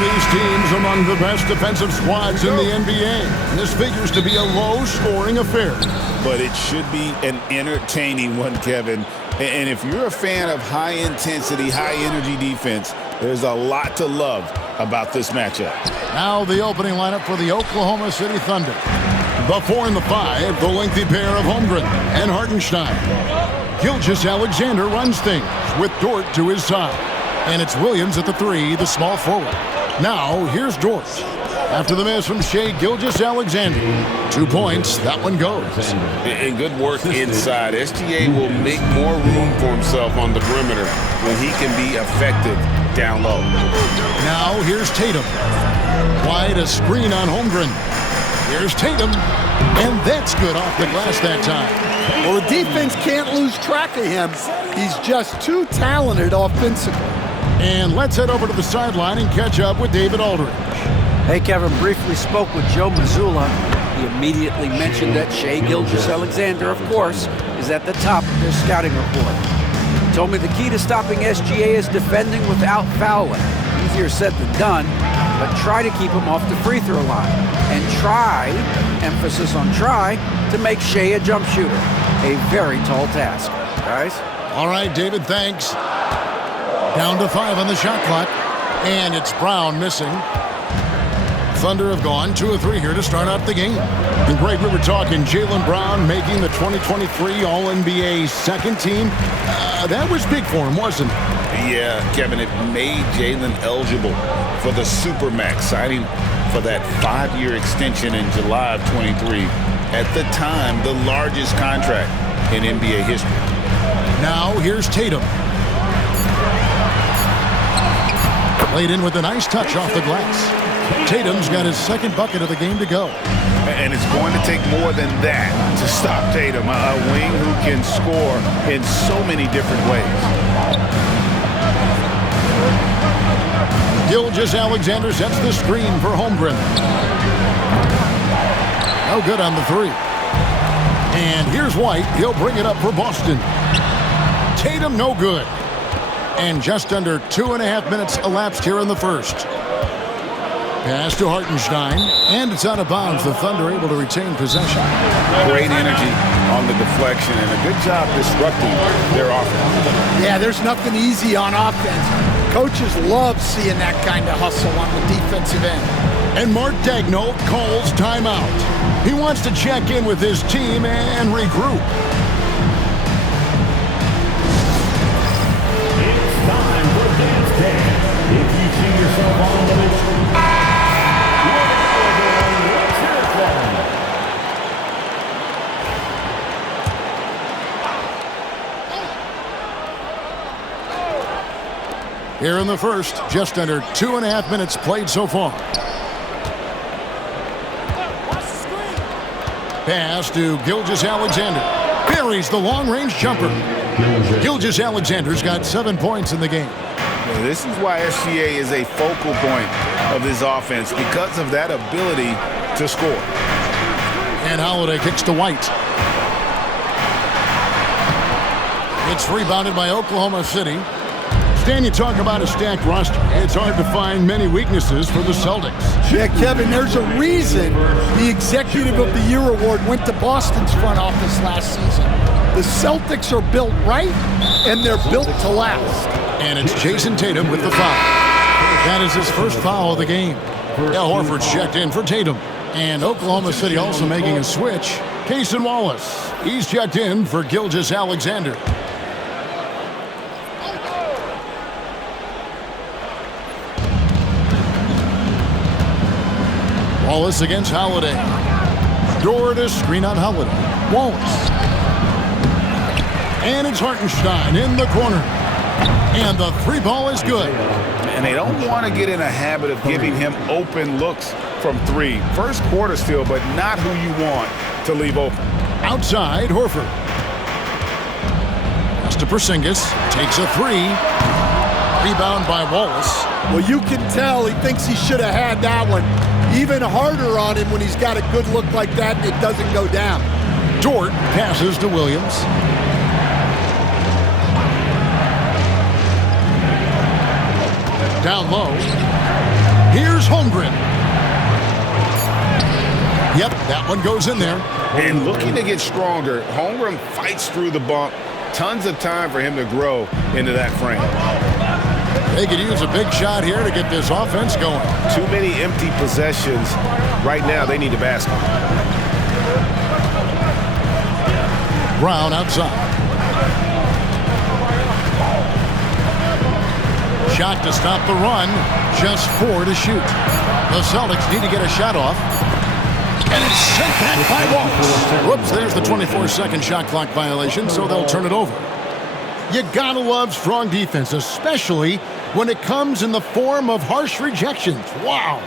these teams among the best defensive squads in the NBA. This figures to be a low-scoring affair. But it should be an entertaining one, Kevin. And if you're a fan of high-intensity, high-energy defense, there's a lot to love about this matchup. Now the opening lineup for the Oklahoma City Thunder. The 4 and the 5, the lengthy pair of Holmgren and Hartenstein. Gilgeous-Alexander runs things with Dort to his side. And it's Williams at the 3, the small forward. Now here's Dort. After the miss from Shai Gilgeous-Alexander. 2 points, that one goes. And good work inside. SGA will make more room for himself on the perimeter when he can be effective down low. Now here's Tatum. Wide a screen on Holmgren. Here's Tatum, and that's good off the glass that time. Well, the defense can't lose track of him. He's just too talented offensively. And let's head over to the sideline and catch up with David Aldridge. Hey, Kevin, briefly spoke with Joe Mazzulla. He immediately mentioned that Shai Gilgeous-Alexander, of course, is at the top of their scouting report. He told me the key to stopping SGA is defending without fouling. Easier said than done, but try to keep him off the free throw line. And try, emphasis on try, to make Shai a jump shooter. A very tall task, guys. All right, David, thanks. Down to 5 on the shot clock, and it's Brown missing. Thunder have gone 2 of 3 here to start out the game. And Greg, we were talking Jaylen Brown making the 2023 All-NBA second team. That was big for him, wasn't it? Yeah, Kevin, it made Jaylen eligible for the Supermax, signing for that 5-year extension in July of 23. At the time, the largest contract in NBA history. Now here's Tatum. Played in with a nice touch off the glass. Tatum's got his second bucket of the game to go. And it's going to take more than that to stop Tatum, a wing who can score in so many different ways. Gilgeous-Alexander sets the screen for Holmgren. No good on the 3. And here's White. He'll bring it up for Boston. Tatum, no good. And just under 2.5 minutes elapsed here in the first. Pass to Hartenstein, and it's out of bounds. The Thunder able to retain possession. Great energy on the deflection, and a good job disrupting their offense. Yeah, there's nothing easy on offense. Coaches love seeing that kind of hustle on the defensive end. And Mark Daigneault calls timeout. He wants to check in with his team and regroup. It's time for Dance Day. If you see yourself on the list, let's hear it for him. Here in the first, just under 2.5 minutes played so far. Pass to Gilgeous-Alexander. Buries the long-range jumper. Gilgeous-Alexander's got 7 points in the game. This is why SGA is a focal point of this offense, because of that ability to score. And Holiday kicks to White. It's rebounded by Oklahoma City. Stan, you talk about a stacked roster. It's hard to find many weaknesses for the Celtics. Yeah, Kevin, there's a reason the Executive of the Year award went to Boston's front office last season. The Celtics are built right, and they're built to last. And it's Jason Tatum with the foul. That is his first foul of the game. Al Horford's checked in for Tatum. And Oklahoma City also making a switch. Cason Wallace, he's checked in for Gilgeous-Alexander. Wallace against Holiday. Dort to screen on Holiday. Wallace. And it's Hartenstein in the corner. And the 3 ball is good. And they don't want to get in a habit of giving him open looks from 3. First quarter still, but not who you want to leave open. Outside, Horford. Pass to Porzingis. Takes a 3. Rebound by Wallace. Well, you can tell he thinks he should have had that one. Even harder on him when he's got a good look like that and it doesn't go down. Dort passes to Williams. Down low. Holmgren. Yep, that one goes in there. And looking to get stronger, Holmgren fights through the bump. Tons of time for him to grow into that frame. They could use a big shot here to get this offense going. Too many empty possessions. Right now, they need a basket. Brown outside. Shot to stop the run. Just 4 to shoot. The Celtics need to get a shot off. And it's sent back by Wallace. Whoops, there's the 24-second shot clock violation, so they'll turn it over. You gotta love strong defense, especially when it comes in the form of harsh rejections. Wow.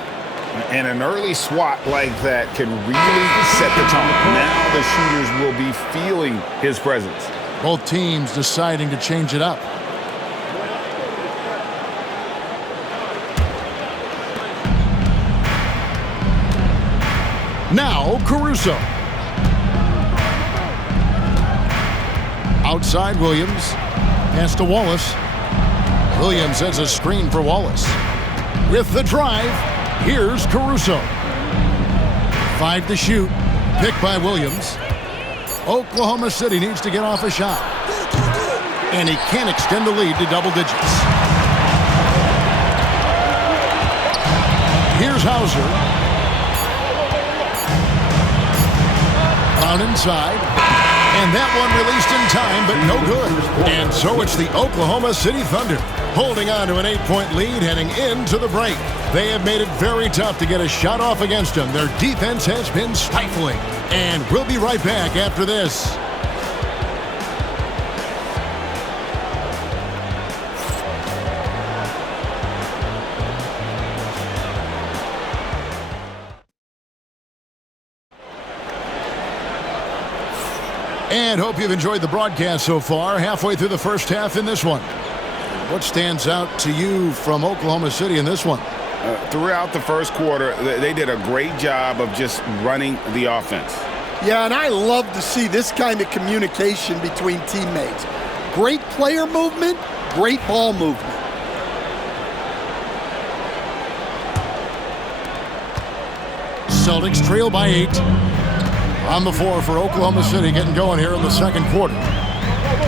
And an early swat like that can really set the tone. Now the shooters will be feeling his presence. Both teams deciding to change it up. Now Caruso. Outside Williams. Pass to Wallace. Williams has a screen for Wallace. With the drive, here's Caruso. 5 to shoot. Picked by Williams. Oklahoma City needs to get off a shot. And he can't extend the lead to double digits. Here's Hauser. Brown inside. And that one released in time, but no good. And so it's the Oklahoma City Thunder holding on to an 8-point lead heading into the break. They have made it very tough to get a shot off against them. Their defense has been stifling. And we'll be right back after this. And hope you've enjoyed the broadcast so far. Halfway through the first half in this one. What stands out to you from Oklahoma City in this one? Throughout the first quarter, they did a great job of just running the offense. Yeah, and I love to see this kind of communication between teammates. Great player movement, great ball movement. Celtics trail by 8. On the floor for Oklahoma City, getting going here in the second quarter.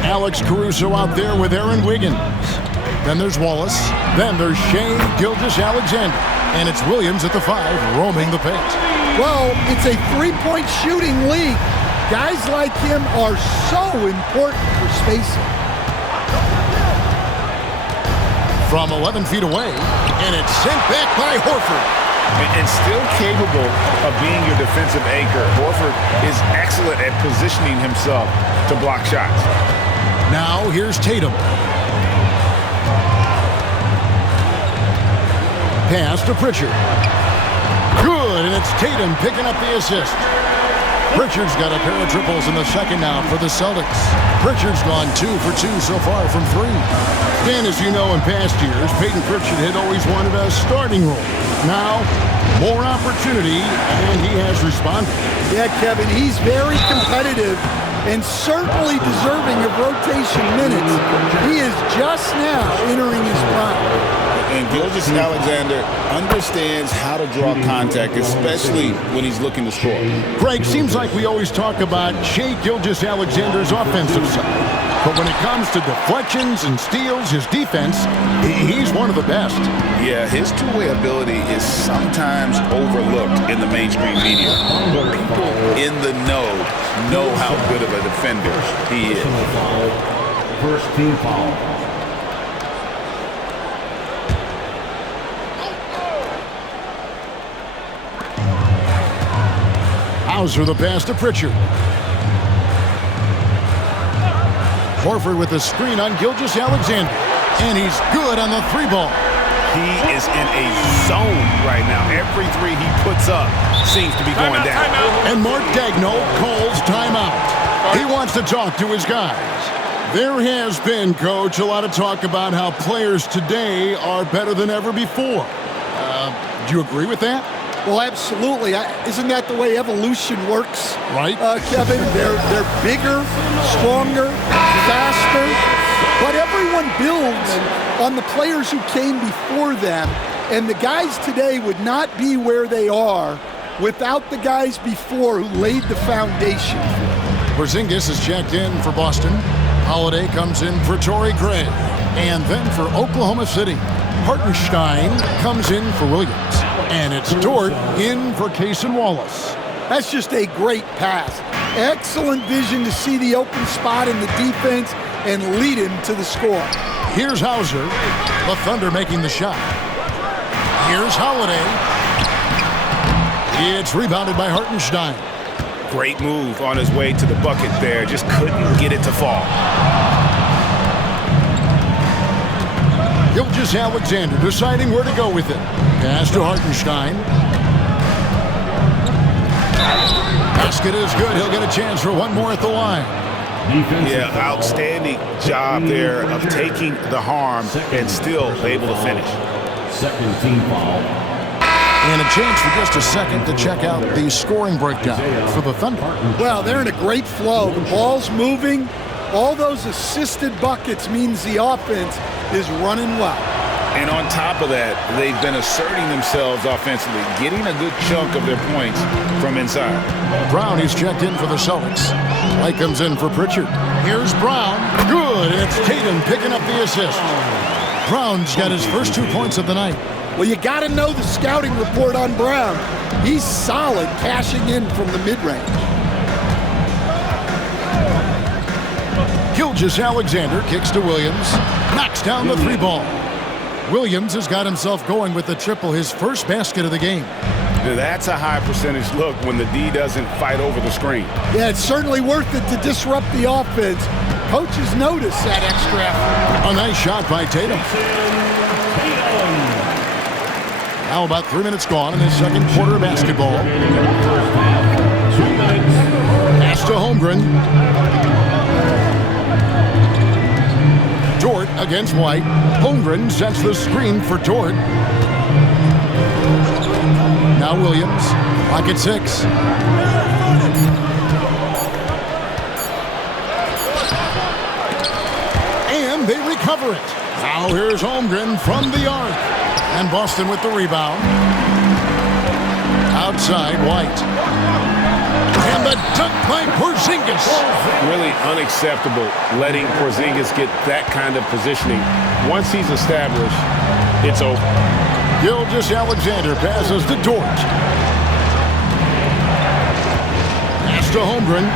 Alex Caruso out there with Aaron Wiggins. Then there's Wallace. Then there's Shea Gilgeous-Alexander. And it's Williams at the 5, roaming the paint. Well, it's a three-point shooting league. Guys like him are so important for spacing. From 11 feet away, and it's sent back by Horford. And still capable of being your defensive anchor, Horford is excellent at positioning himself to block shots. Now here's Tatum. Pass to Pritchard. Good, and it's Tatum picking up the assist. Pritchard's got a pair of triples in the second now for the Celtics. Pritchard's gone 2 for 2 so far from 3. And as you know, in past years, Peyton Pritchard had always wanted a starting role. Now, more opportunity, and he has responded. Yeah, Kevin, he's very competitive and certainly deserving of rotation minutes. He is just now entering his prime. And Gilgeous-Alexander understands how to draw contact, especially when he's looking to score. Greg, seems like we always talk about Shea Gilgeous-Alexander's offensive side. But when it comes to deflections and steals, his defense, he's one of the best. Yeah, his two-way ability is sometimes overlooked in the mainstream media. But people in the know how good of a defender he is. First team foul. Hauser the pass to Pritchard. Horford with the screen on Gilgeous-Alexander. And he's good on the 3-ball. He is in a zone right now. Every 3 he puts up seems to be going down. And Mark Daigneault calls timeout. He wants to talk to his guys. There has been, Coach, a lot of talk about how players today are better than ever before. Do you agree with that? Well, absolutely. Isn't that the way evolution works? Right. Kevin, they're bigger, stronger, faster, but everyone builds on the players who came before them And the guys today would not be where they are without the guys before who laid the foundation. Porzingis is checked in for Boston. Holiday comes in for Torrey Craig. And then for Oklahoma City, Hartenstein comes in for Williams. And it's Dort in for Cason Wallace. That's just a great pass. Excellent vision to see the open spot in the defense and lead him to the score. Here's Hauser, the Thunder making the shot. Here's Holiday. It's rebounded by Hartenstein. Great move on his way to the bucket there. Just couldn't get it to fall. Gilgeous-Alexander deciding where to go with it. Pass to Hartenstein. Basket is good. He'll get a chance for one more at the line. Yeah, outstanding job there of taking the harm and still able to finish. Second team foul. And a chance for just a second to check out the scoring breakdown for the Thunder. Well, they're in a great flow. The ball's moving. All those assisted buckets means the offense is running well. And on top of that, they've been asserting themselves offensively, getting a good chunk of their points from inside. Brown, he's checked in for the Celtics. White comes in for Pritchard. Here's Brown. Good. It's Tatum picking up the assist. Brown's got his first 2 points of the night. Well, you got to know the scouting report on Brown. He's solid cashing in from the mid-range. Gilgeous-Alexander kicks to Williams. Knocks down the three ball. Williams has got himself going with the triple, his first basket of the game. That's a high percentage look when the D doesn't fight over the screen. Yeah, it's certainly worth it to disrupt the offense. Coaches notice that extra effort. A nice shot by Tatum. Now about 3 minutes gone in the second quarter of basketball. Pass to Holmgren. Dort against White. Holmgren sets the screen for Dort. Now Williams, pocket 6. And they recover it. Now here's Holmgren from the arc. And Boston with the rebound. Outside, White. And the dunk by Porzingis. Really unacceptable letting Porzingis get that kind of positioning. Once he's established, it's over. Gilgeous-Alexander passes to Dort. Pass to Holmgren.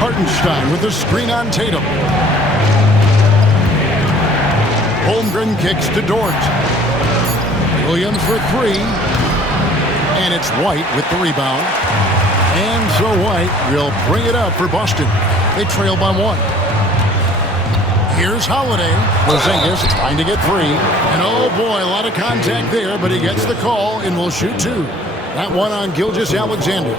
Hartenstein with the screen on Tatum. Holmgren kicks to Dort. Williams for 3. And it's White with the rebound. And so White will bring it up for Boston. They trail by 1. Here's Holiday. Porzingis trying to get 3. And oh boy, a lot of contact there, but he gets the call and will shoot 2. That one on Gilgeous-Alexander.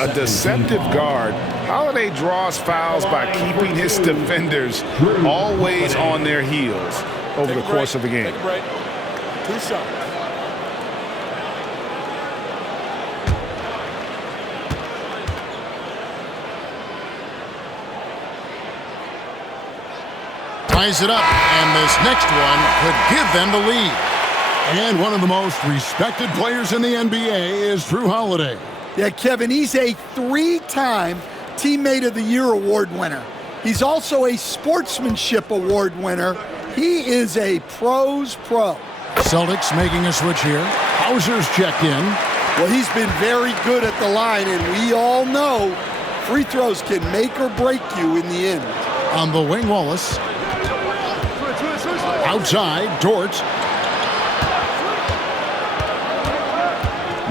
A deceptive guard. Holiday draws fouls by keeping his defenders always on their heels over the course of the game. Take a break. 2 shots. Ties it up, and this next one could give them the lead. And one of the most respected players in the NBA is Drew Holiday. Yeah, Kevin, he's a 3-time Teammate of the Year award winner. He's also a Sportsmanship Award winner. He is a pro's pro. Celtics making a switch here. Hauser's checked in. Well, he's been very good at the line, and we all know free throws can make or break you in the end. On the wing, Wallace. Outside, Dort.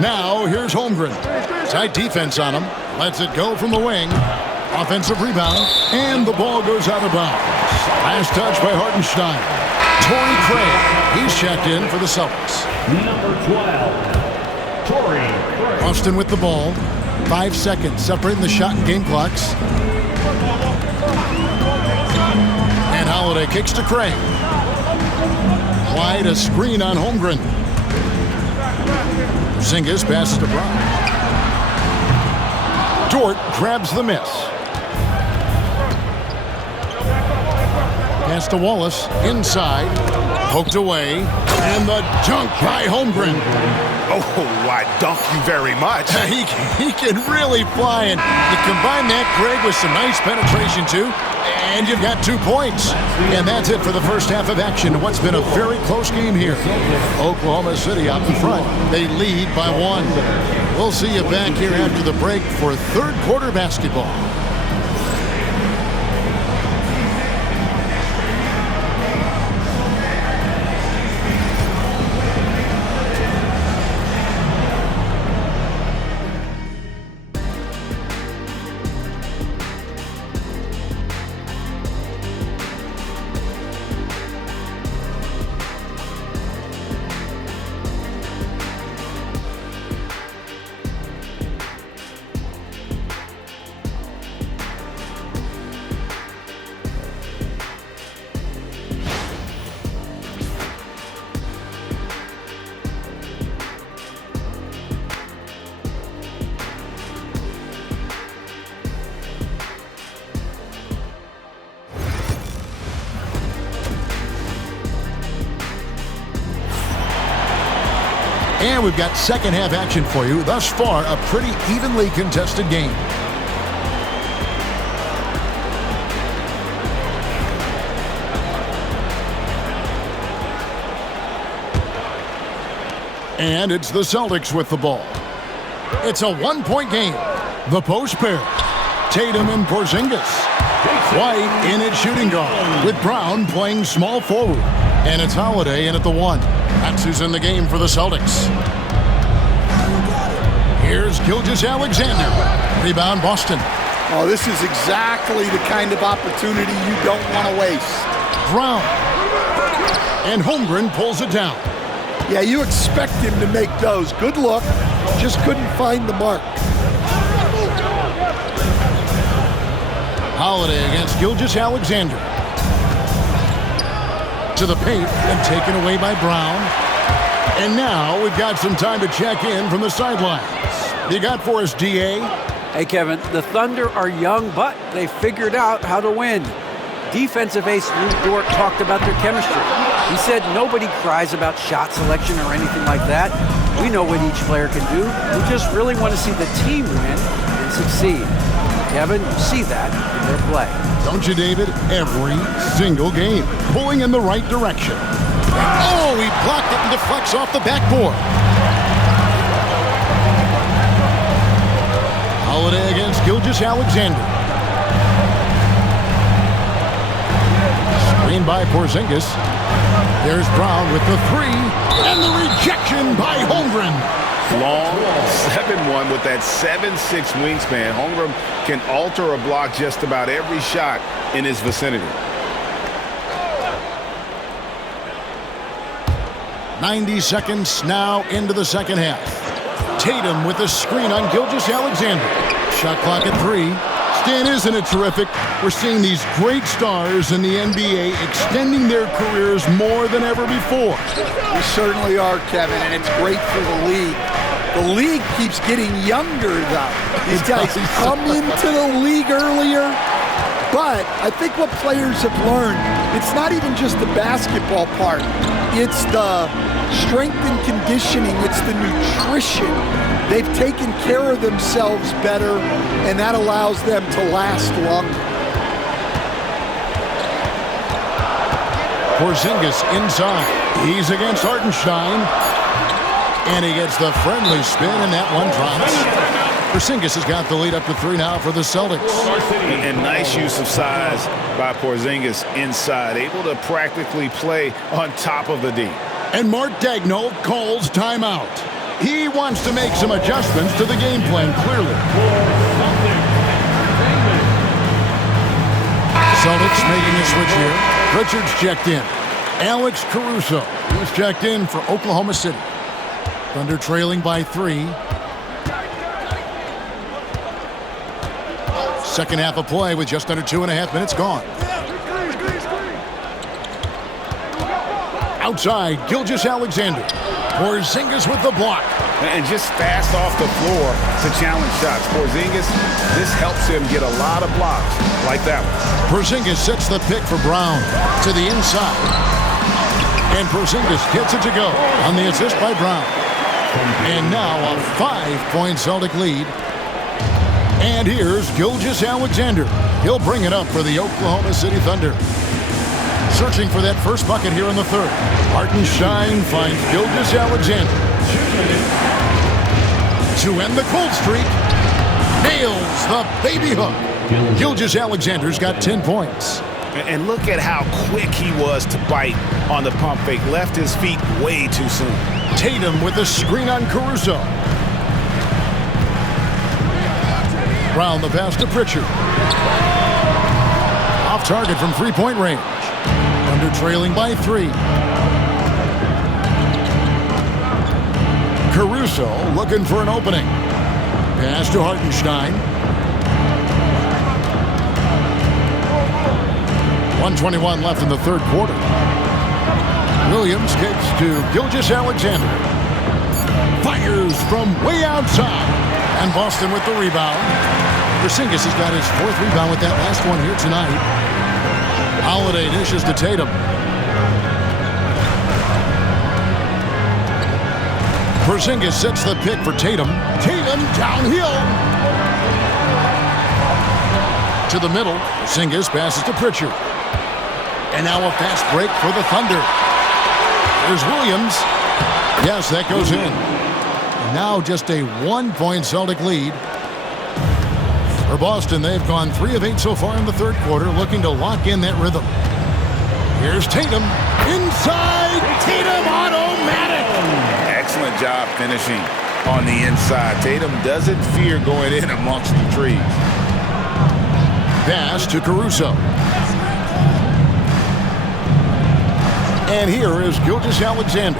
Now, here's Holmgren. Tight defense on him. Lets it go from the wing. Offensive rebound. And the ball goes out of bounds. Last touch by Hartenstein. Torrey Craig. He's checked in for the Celtics. Number 12, Torrey Craig. Boston with the ball. 5 seconds separating the shot and game clocks. And Holiday kicks to Craig. Wide, a screen on Holmgren. Porzingis passes to Brown. Dort grabs the miss. Pass to Wallace, inside, poked away, and the dunk by Holmgren. Oh, I dunk you very much. He can really fly, and you combine that, Greg, with some nice penetration, too, and you've got 2 points. And that's it for the first half of action. What's been a very close game here. Oklahoma City out in front. They lead by 1. We'll see you back here after the break for third quarter basketball. And we've got second half action for you. Thus far, a pretty evenly contested game. And it's the Celtics with the ball. It's a 1-point game. The post pair. Tatum and Porzingis. White in at shooting guard, with Brown playing small forward. And it's Holiday in at the 1. That's who's in the game for the Celtics. Here's Gilgeous-Alexander. Rebound, Boston. Oh, this is exactly the kind of opportunity you don't want to waste. Brown. And Holmgren pulls it down. Yeah, you expect him to make those. Good look. Just couldn't find the mark. Holiday against Gilgeous-Alexander. To the paint and taken away by Brown. And now we've got some time to check in from the sidelines. You got for us, DA? Hey, Kevin, the Thunder are young, but they figured out how to win. Defensive ace Lou Dort talked about their chemistry. He said nobody cries about shot selection or anything like that. We know what each player can do. We just really want to see the team win and succeed. Kevin, you see that in their play. Don't you, David? Every single game. Pulling in the right direction. Oh, he blocked it and deflects off the backboard. Holiday against Gilgeous-Alexander. Screen by Porzingis. There's Brown with the 3. And the rejection by Holmgren. Long 7-1 with that 7'6" wingspan. Holmgren can alter or block just about every shot in his vicinity. 90 seconds now into the second half. Tatum with the screen on Gilgeous-Alexander. Shot clock at 3. Stan, isn't it terrific? We're seeing these great stars in the NBA extending their careers more than ever before. We certainly are, Kevin, and it's great for the league. The league keeps getting younger, though. These guys come into the league earlier, but I think what players have learned, it's not even just the basketball part. It's the strength and conditioning. It's the nutrition. They've taken care of themselves better, and that allows them to last longer. Porzingis inside. He's against Hartenstein. And he gets the friendly spin, and that one drops. Porzingis has got the lead up to 3 now for the Celtics. And nice use of size by Porzingis inside. Able to practically play on top of the D. And Mark Daigneault calls timeout. He wants to make some adjustments to the game plan, clearly. Celtics making a switch here. Richards checked in. Alex Caruso, who's checked in for Oklahoma City. Thunder trailing by 3. Second half of play with just under 2.5 minutes gone. Outside, Gilgeous-Alexander. Porzingis with the block. And just fast off the floor to challenge shots. Porzingis, this helps him get a lot of blocks like that one. Porzingis sets the pick for Brown to the inside. And Porzingis gets it to go on the assist by Brown. And now a 5-point Celtic lead. And here's Gilgeous-Alexander. He'll bring it up for the Oklahoma City Thunder. Searching for that first bucket here in the third. Hartenstein finds Gilgeous-Alexander. To end the cold streak, nails the baby hook. Gilgeous-Alexander's got 10 points. And look at how quick he was to bite on the pump fake. Left his feet way too soon. Tatum with the screen on Caruso. Brown the pass to Pritchard. Off target from three-point range. Under trailing by 3. Caruso looking for an opening. Pass to Hartenstein. 1:21 left in the third quarter. Williams kicks to Gilgeous-Alexander. Fires from way outside. And Boston with the rebound. Porzingis has got his 4th rebound with that last one here tonight. Holiday dishes to Tatum. Porzingis sets the pick for Tatum. Tatum downhill. To the middle. Porzingis passes to Pritchard. And now a fast break for the Thunder. There's Williams. Yes, that goes in. Now just a 1-point Celtic lead. For Boston, they've gone 3 of 8 so far in the third quarter, looking to lock in that rhythm. Here's Tatum. Inside. Tatum automatic. Excellent job finishing on the inside. Tatum doesn't fear going in amongst the trees. Pass to Caruso. And here is Gilgeous-Alexander.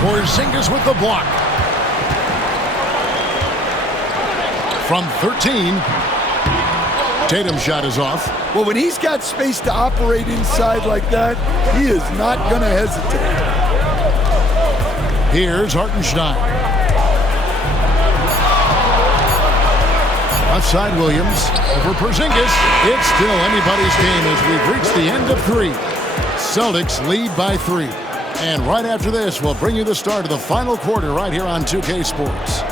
Porzingis with the block. From 13. Tatum's shot is off. Well, when he's got space to operate inside like that, he is not going to hesitate. Here's Hartenstein. Outside Williams. Over Porzingis. It's still anybody's game as we've reached the end of 3. Celtics lead by 3. And right after this, we'll bring you the start of the final quarter right here on 2K Sports.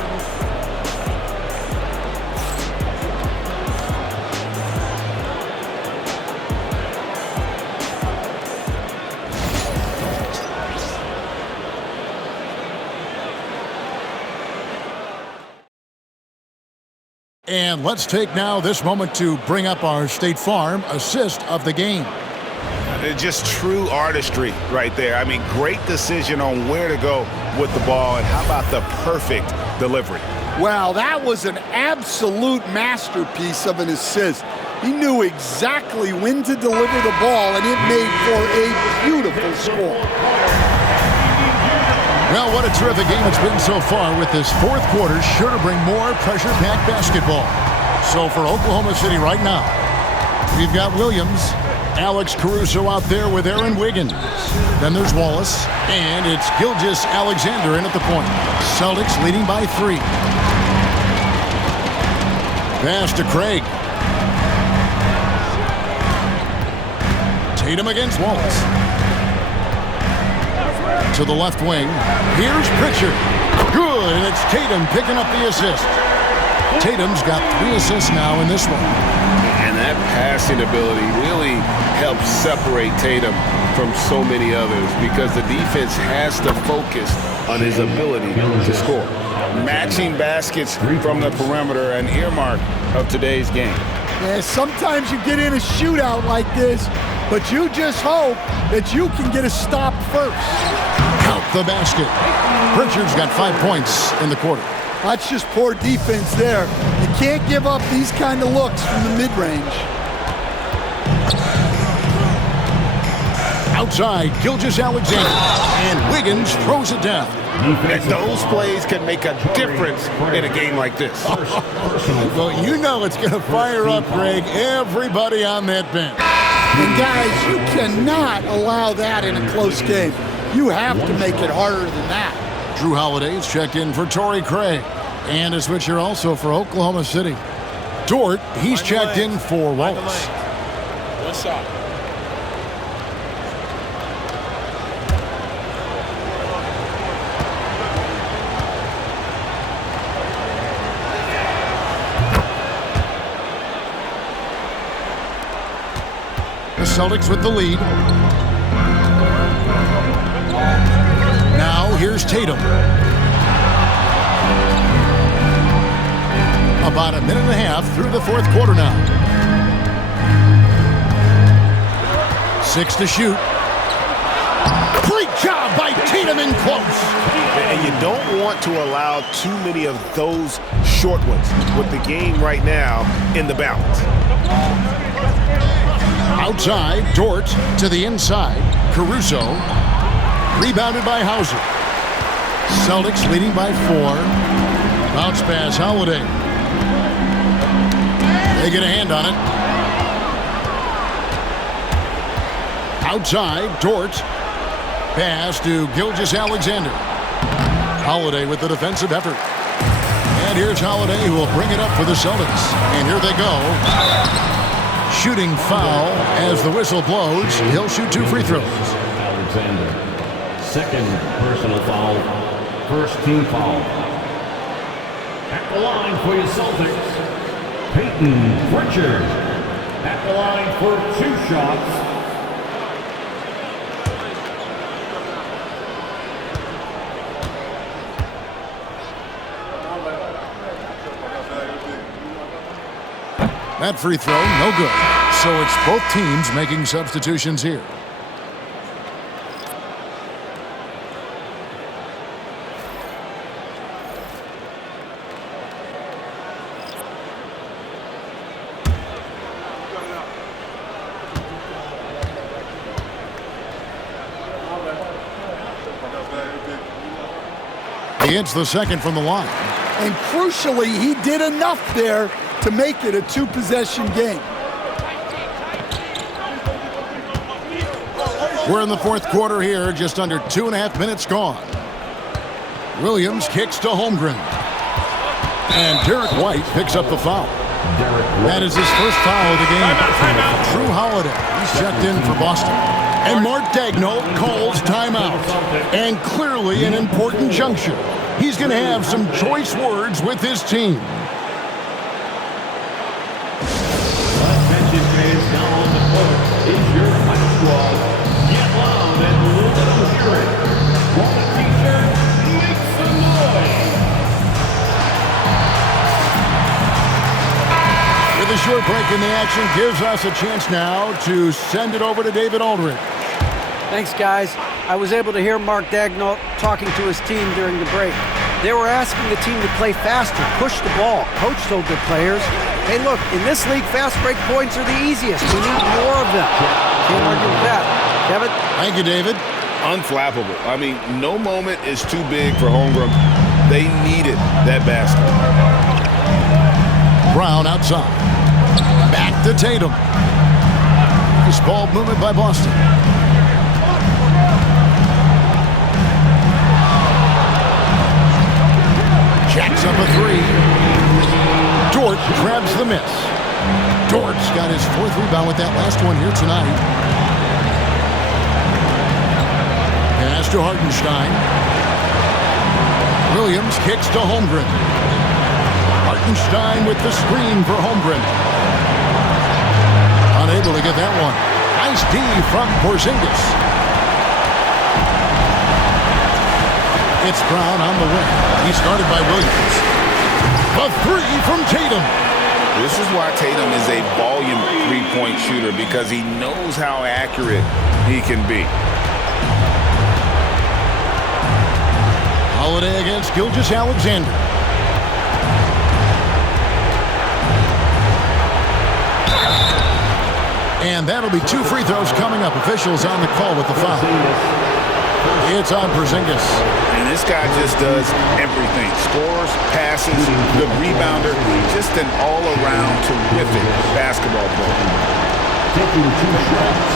And let's take now this moment to bring up our State Farm assist of the game. Just true artistry right there. I mean, great decision on where to go with the ball, and how about the perfect delivery? Wow, that was an absolute masterpiece of an assist. He knew exactly when to deliver the ball, and it made for a beautiful score. Well, what a terrific game it's been so far, with this fourth quarter sure to bring more pressure-packed basketball. So for Oklahoma City right now, we've got Williams, Alex Caruso out there with Aaron Wiggins. Then there's Wallace, and it's Gilgeous-Alexander in at the point. Celtics leading by 3. Pass to Craig. Tatum against Wallace. To the left wing. Here's Pritchard. Good, and it's Tatum picking up the assist. Tatum's got 3 assists now in this one. And that passing ability really helps separate Tatum from so many others, because the defense has to focus on his ability to score. Matching baskets from the perimeter, an earmark of today's game. Yeah, sometimes you get in a shootout like this, but you just hope that you can get a stop first. Count the basket. Pritchard's got 5 points in the quarter. That's just poor defense there. You can't give up these kind of looks from the mid-range. Outside, Gilgeous-Alexander. And Wiggins throws it down. And those plays can make a difference in a game like this. Well, you know it's going to fire up, Greg, everybody on that bench. And guys, you cannot allow that in a close game. You have to make it harder than that. Drew Holiday's checked in for Torrey Craig. And a switcher also for Oklahoma City. Dort, he's checked in for Waltz. One shot. The Celtics with the lead. Now here's Tatum. About a minute and a half through the fourth quarter now. 6 to shoot. Great job by Tatum in close. And you don't want to allow too many of those short ones with the game right now in the balance. Outside, Dort to the inside. Caruso. Rebounded by Hauser. Celtics leading by 4. Bounce pass, Holiday. They get a hand on it. Outside, Dort. Pass to Gilgeous-Alexander. Holiday with the defensive effort. And here's Holiday who will bring it up for the Celtics. And here they go. Shooting foul as the whistle blows. He'll shoot 2 free throws. Alexander. Second personal foul. First team foul. At the line for your Celtics, Peyton Pritchard. At the line for 2 shots. That free throw, no good. So it's both teams making substitutions here. He hits the second from the line. And crucially, he did enough there to make it a 2-possession game. We're in the fourth quarter here, just under 2.5 minutes gone. Williams kicks to Holmgren. And Derek White picks up the foul. That is his first foul of the game. Drew Holiday, he's checked in for Boston. And Mark Daigneault calls timeout. And clearly an important juncture. He's going to have some choice words with his team. Attention fans down on the court. Is your fight squad. Get loud and a little bit of cheering. Want a t-shirt? Make some noise. With a short break in the action, gives us a chance now to send it over to David Aldridge. Thanks, guys. I was able to hear Mark Daigneault talking to his team during the break. They were asking the team to play faster, push the ball. Coach told their players, hey, look, in this league, fast break points are the easiest. We need more of them. Can't argue with that. Kevin? Thank you, David. Unflappable. I mean, no moment is too big for Holmgren. They needed that basket. Brown outside. Back to Tatum. Nice ball movement by Boston. Jacks up a 3. Dort grabs the miss. Dort's got his 4th rebound with that last one here tonight. Pass to Hartenstein. Williams kicks to Holmgren. Hartenstein with the screen for Holmgren. Unable to get that one. Nice D from Porzingis. It's Brown on the wing. He's guarded by Williams. A 3 from Tatum. This is why Tatum is a volume three-point shooter, because he knows how accurate he can be. Holiday against Gilgeous-Alexander. And that'll be 2 free throws coming up. Officials on the call with the foul. It's on Porzingis. And this guy just does everything. Scores, passes, the rebounder. Just an all-around terrific basketball player. Taking 2 shots.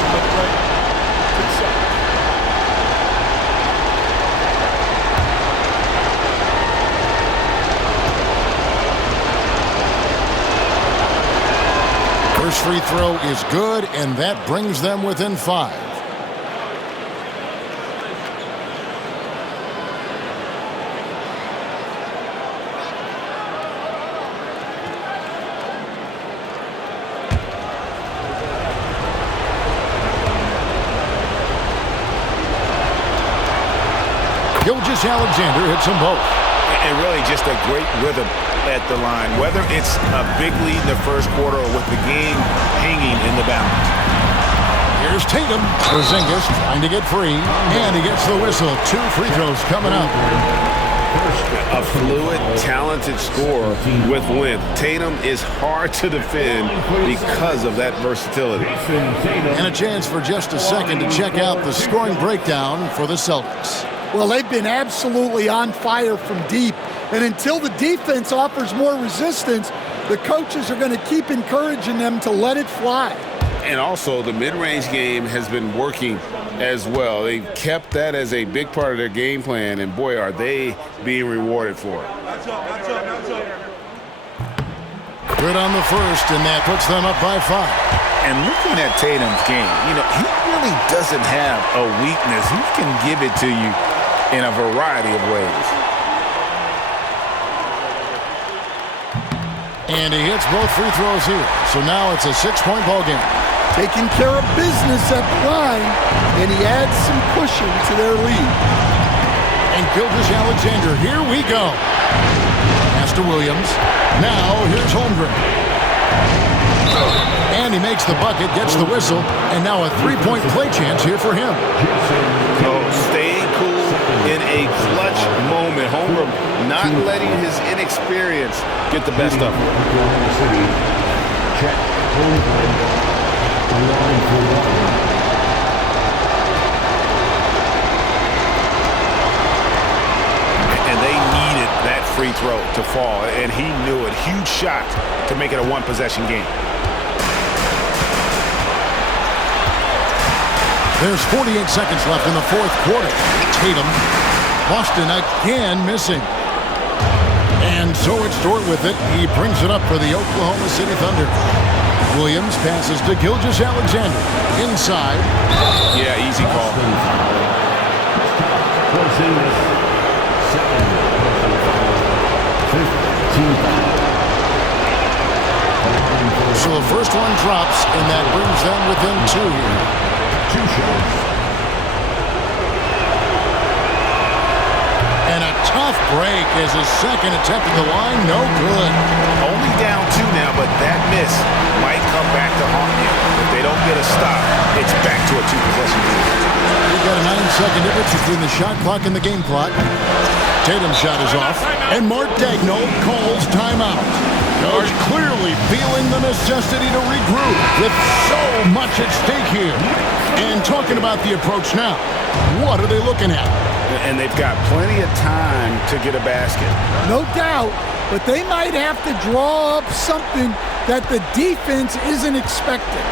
free throw is good, and that brings them within 5. Alexander hits them both. And really just a great rhythm at the line, whether it's a big lead in the first quarter or with the game hanging in the balance. Here's Tatum. Porzingis trying to get free, and he gets the whistle. 2 free throws coming up. A fluid, talented scorer with length. Tatum is hard to defend because of that versatility. And a chance for just a second to check out the scoring breakdown for the Celtics. Well, they've been absolutely on fire from deep. And until the defense offers more resistance, the coaches are going to keep encouraging them to let it fly. And also, the mid-range game has been working as well. They've kept that as a big part of their game plan, and boy, are they being rewarded for it. Good on the first, and that puts them up by 5. And looking at Tatum's game, he really doesn't have a weakness. He can give it to you in a variety of ways. And he hits both free throws here. So now it's a 6-point ball game. Taking care of business at the line, and he adds some cushion to their lead. And Alexander, here we go. Pass to Williams. Now here's Holmgren. And he makes the bucket, gets the whistle, and now a 3-point play chance here for him. So staying cool in a clutch moment. Holmgren not letting his inexperience get the best of him. Check Holmgren. Line for 1. And they needed that free throw to fall, and he knew it. Huge shot to make it a 1-possession game. There's 48 seconds left in the 4th quarter. Tatum, Boston again missing. And so it's Dort with it. He brings it up for the Oklahoma City Thunder. Williams passes to Alexander. Inside. Yeah, easy call. So the first one drops, and that brings them within 2 here. 2 shots. And a tough break as his second attempt at the line, no good. Only down 2 now, but that miss might come back to haunt you. If they don't get a stop, it's back to a 2-possession game. We've got a 9-second difference between the shot clock and the game clock. Tatum's shot is off, and Mark Daigneault calls timeout. Coach clearly feeling the necessity to regroup with so much at stake here. And talking about the approach now, what are they looking at? And they've got plenty of time to get a basket. No doubt, but they might have to draw up something that the defense isn't expecting.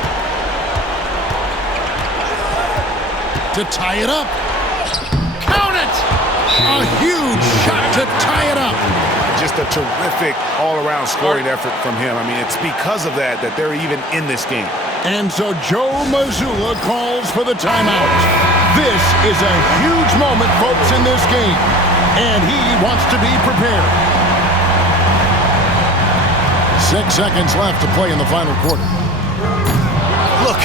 To tie it up. Count it! A huge shot to tie it up. Just a terrific all-around scoring effort from him. I mean, it's because of that they're even in this game. And so Joe Mazzulla calls for the timeout. This is a huge moment, folks, in this game. And he wants to be prepared. 6 seconds left to play in the final quarter. Look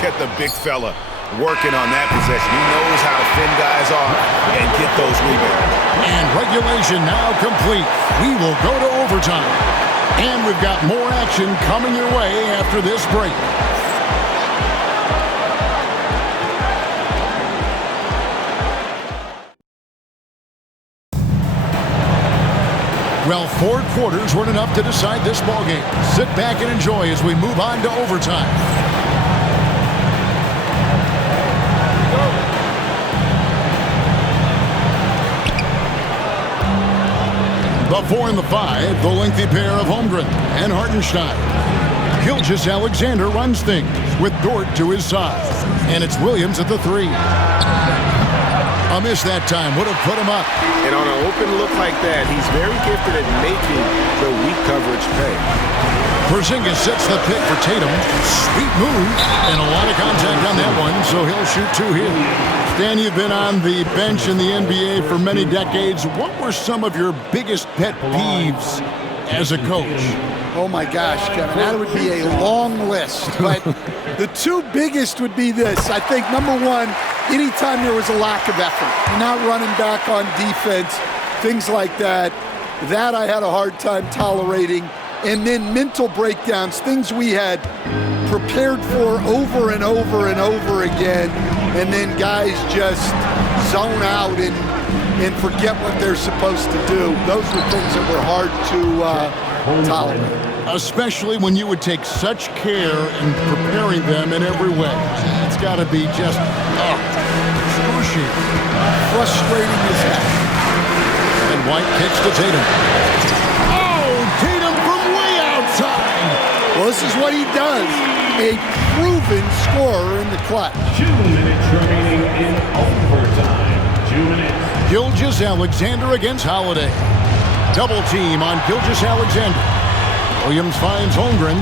at the big fella working on that possession. He knows how to fend guys off and get those rebounds. And regulation now complete. We will go to overtime. And we've got more action coming your way after this break. Well, 4 quarters weren't enough to decide this ballgame. Sit back and enjoy as we move on to overtime. The 4 and the 5, the lengthy pair of Holmgren and Hartenstein. Alexander runs things with Dort to his side. And it's Williams at the 3. A miss that time would have put him up. And on an open look like that, he's very gifted at making the weak coverage pay. Porzingis sets the pick for Tatum. Sweet move, and a lot of contact on that one, so he'll shoot 2 here. Stan, you've been on the bench in the NBA for many decades. What were some of your biggest pet peeves as a coach? Oh my gosh, Kevin, that would be a long list. But the 2 biggest would be this. I think, number one, anytime there was a lack of effort, you're not running back on defense, things like that, that I had a hard time tolerating. And then mental breakdowns, things we had prepared for over and over and over again, and then guys just zone out and forget what they're supposed to do. Those were things that were hard to tolerate. Especially when you would take such care in preparing them in every way. It's got to be just excruciating. Frustrating as heck. And White kicks to Tatum. Oh, Tatum from way outside. Well, this is what he does. A proven scorer in the clutch. 2 minutes remaining in overtime. 2 minutes. Gilgeous-Alexander against Holiday. Double team on Gilgeous-Alexander. Williams finds Holmgren.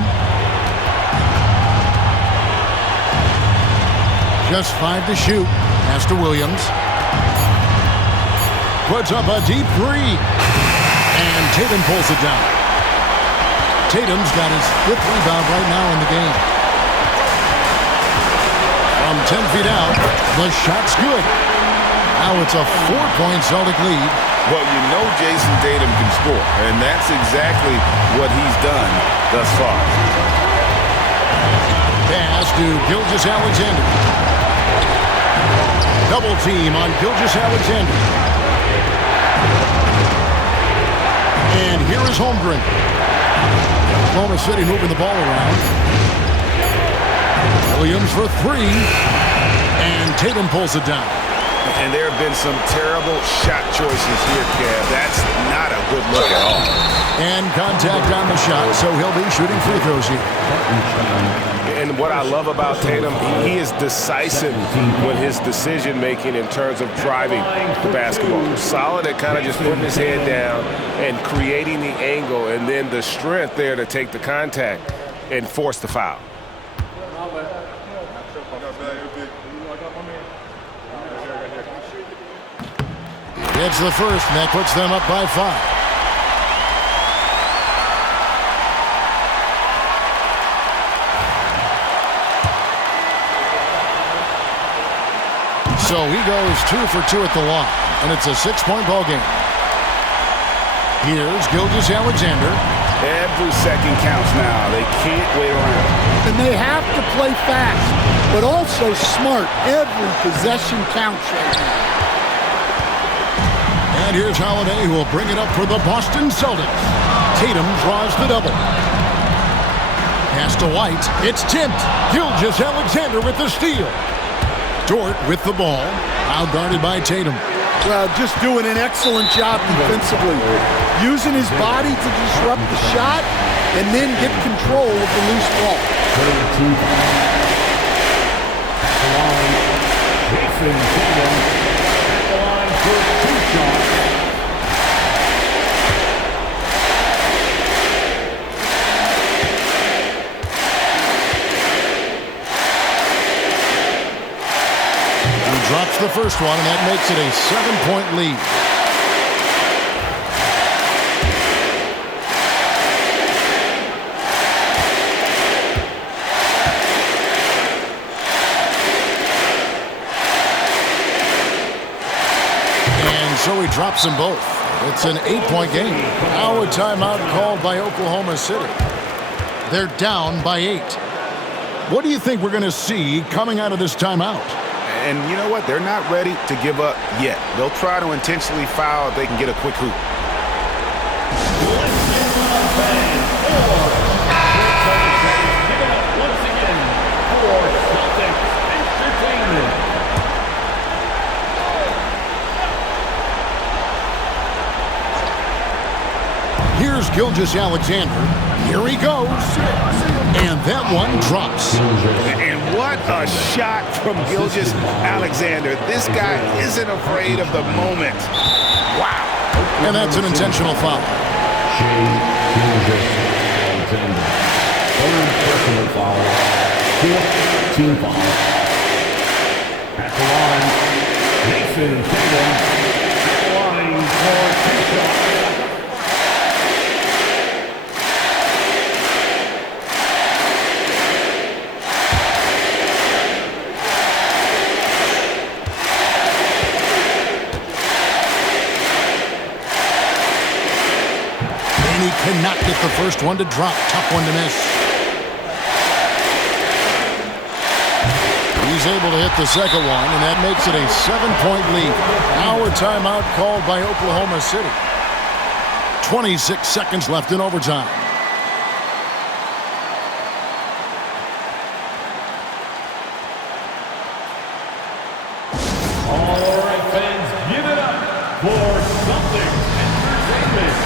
Just 5 to shoot. Pass to Williams. Puts up a deep 3. And Tatum pulls it down. Tatum's got his 5th rebound right now in the game. From 10 feet out, the shot's good. Now it's a 4-point Celtic lead. Well, you know Jason Tatum can score, and that's exactly what he's done thus far. Pass to Gilgeous-Alexander. Double team on Gilgeous-Alexander. And here is Holmgren. Oklahoma City moving the ball around. Williams for 3. And Tatum pulls it down. And there have been some terrible shot choices here, Kev. That's not a good look at all. And contact on the shot, so he'll be shooting free throws here. And what I love about Tatum, he is decisive with his decision-making in terms of driving the basketball. Solid at kind of just putting his head down and creating the angle, and then the strength there to take the contact and force the foul. Gets the first, and that puts them up by 5. So he goes 2 for 2 at the line, and it's a 6-point ball game. Here's Gilgeous-Alexander. Every second counts now. They can't wait around. And they have to play fast, but also smart. Every possession counts right now. And here's Holiday, who will bring it up for the Boston Celtics. Tatum draws the double. Pass to White. It's tipped. Gilgeous-Alexander with the steal. Dort with the ball. Outguarded by Tatum. Well, just doing an excellent job defensively. Using his body to disrupt the shot and then get control of the loose ball. Jason Tatum at the line for 2 shots. Drops the first one, and that makes it a 7-point lead. And so he drops them both. It's an 8-point game. Now a timeout called by Oklahoma City. They're down by 8. What do you think we're going to see coming out of this timeout? And you know what? They're not ready to give up yet. They'll try to intentionally foul if they can get a quick hoop. Here's Gilgeous Alexander. Here he goes. And that one drops. And what a shot from Gilgeous Alexander. This guy isn't afraid of the moment. Wow. And that's an intentional foul. Third personal foul. Fourth team foul. At the line, Nathan Tatum. At the line for two shots. And he cannot get the first one to drop. Tough one to miss. He's able to hit the second one, and that makes it a 7-point lead. Now a timeout called by Oklahoma City. 26 seconds left in overtime. All right, fans, give it up for Celtics Entertainment.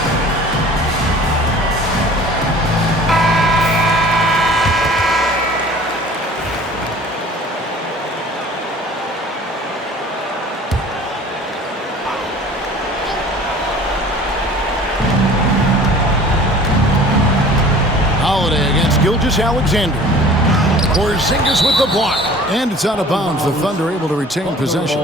Holiday against Gilgeous Alexander. Porzingis with the block. And it's out of bounds. The Thunder able to retain possession.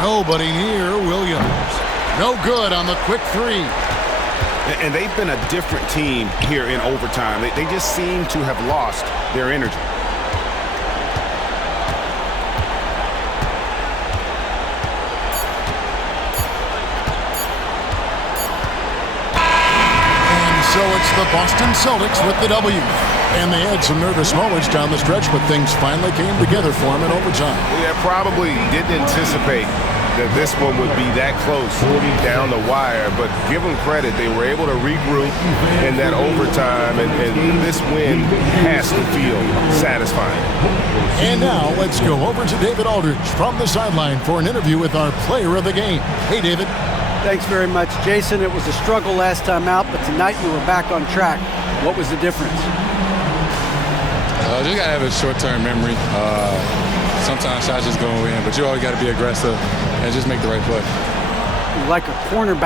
Nobody near Williams. No good on the quick three. And they've been a different team here in overtime. They just seem to have lost their energy. So it's the Boston Celtics with the W. And they had some nervous moments down the stretch, but things finally came together for them in overtime. Yeah, probably didn't anticipate that this one would be that close down the wire, but give them credit. They were able to regroup in that overtime, and this win has to feel satisfying. And now let's go over to David Aldridge from the sideline for an interview with our player of the game. Hey, David. Thanks very much, Jason. It was a struggle last time out, but tonight you were back on track. What was the difference? Just got to have a short-term memory. Sometimes shots just go in, but you always got to be aggressive and just make the right play. Like a cornerback.